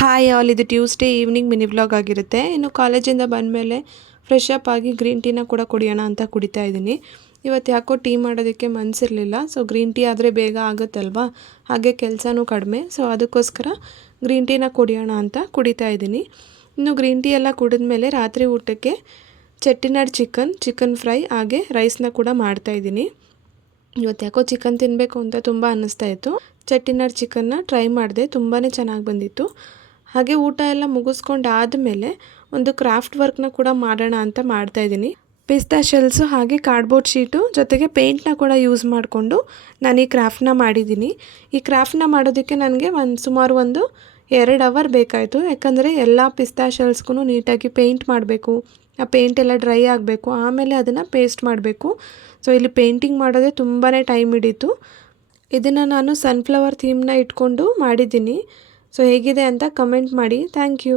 Hi all, ಇದು Tuesday evening mini vlog ಆಗಿರುತ್ತೆ. ಇನ್ನು ಕಾಲೇಜಿಂದ ಬಂದಮೇಲೆ ಫ್ರೆಶ್ ಅಪ್ ಆಗಿ ಗ್ರೀನ್ ಟೀನ ಕೂಡ ಕುಡಿಯೋಣ ಅಂತ ಕುಡಿತಾ ಇದ್ದೀನಿ. ಇವತ್ತು ಯಾಕೋ ಟೀ ಮಾಡೋದಕ್ಕೆ ಮನಸ್ಸಿರಲಿಲ್ಲ. ಸೊ ಗ್ರೀನ್ ಟೀ ಆದರೆ ಬೇಗ ಆಗುತ್ತಲ್ವಾ, ಹಾಗೆ ಕೆಲಸನೂ ಕಡಿಮೆ. ಸೊ ಅದಕ್ಕೋಸ್ಕರ ಗ್ರೀನ್ ಟೀನ ಕುಡಿಯೋಣ ಅಂತ ಕುಡಿತಾ ಇದ್ದೀನಿ. ಇನ್ನು ಗ್ರೀನ್ ಟೀ ಎಲ್ಲ ಕುಡಿದ್ಮೇಲೆ ರಾತ್ರಿ ಊಟಕ್ಕೆ ಚೆಟ್ಟಿನಾಡ್ ಚಿಕನ್ ಫ್ರೈ ಹಾಗೆ ರೈಸ್ನ ಕೂಡ ಮಾಡ್ತಾಯಿದ್ದೀನಿ. ಇವತ್ತು ಯಾಕೋ ಚಿಕನ್ ತಿನ್ನಬೇಕು ಅಂತ ತುಂಬ ಅನ್ನಿಸ್ತಾ ಇತ್ತು. ಚೆಟ್ಟಿನಾಡ್ ಚಿಕನ್ನ ಟ್ರೈ ಮಾಡಿದೆ, ತುಂಬಾ ಚೆನ್ನಾಗಿ ಬಂದಿತ್ತು. ಹಾಗೆ ಊಟ ಎಲ್ಲ ಮುಗಿಸ್ಕೊಂಡು ಆದಮೇಲೆ ಒಂದು ಕ್ರಾಫ್ಟ್ ವರ್ಕ್ನ ಕೂಡ ಮಾಡೋಣ ಅಂತ ಮಾಡ್ತಾಯಿದ್ದೀನಿ. ಪಿಸ್ತಾ ಶೆಲ್ಸು ಹಾಗೆ ಕಾರ್ಡ್ಬೋರ್ಡ್ ಶೀಟು ಜೊತೆಗೆ ಪೇಂಟ್ನ ಕೂಡ ಯೂಸ್ ಮಾಡಿಕೊಂಡು ನಾನು ಈ ಕ್ರಾಫ್ಟ್ನ ಮಾಡಿದ್ದೀನಿ. ಈ ಕ್ರಾಫ್ಟ್ನ ಮಾಡೋದಕ್ಕೆ ನನಗೆ ಸುಮಾರು 2 ಅವರ್ ಬೇಕಾಯಿತು. ಯಾಕಂದರೆ ಎಲ್ಲ ಪಿಸ್ತಾ ಶೆಲ್ಸ್ಗೂ ನೀಟಾಗಿ ಪೇಂಟ್ ಮಾಡಬೇಕು, ಆ ಪೇಂಟ್ ಎಲ್ಲ ಡ್ರೈ ಆಗಬೇಕು, ಆಮೇಲೆ ಅದನ್ನು ಪೇಸ್ಟ್ ಮಾಡಬೇಕು. ಸೊ ಇಲ್ಲಿ ಪೇಂಟಿಂಗ್ ಮಾಡೋದೇ ತುಂಬಾ ಟೈಮ್ ಹಿಡಿತು. ಇದನ್ನು ನಾನು ಸನ್ಫ್ಲವರ್ ಥೀಮ್ನ ಇಟ್ಕೊಂಡು ಮಾಡಿದ್ದೀನಿ. ಸೊ ಹೇಗಿದೆ ಅಂತ ಕಮೆಂಟ್ ಮಾಡಿ. Thank you.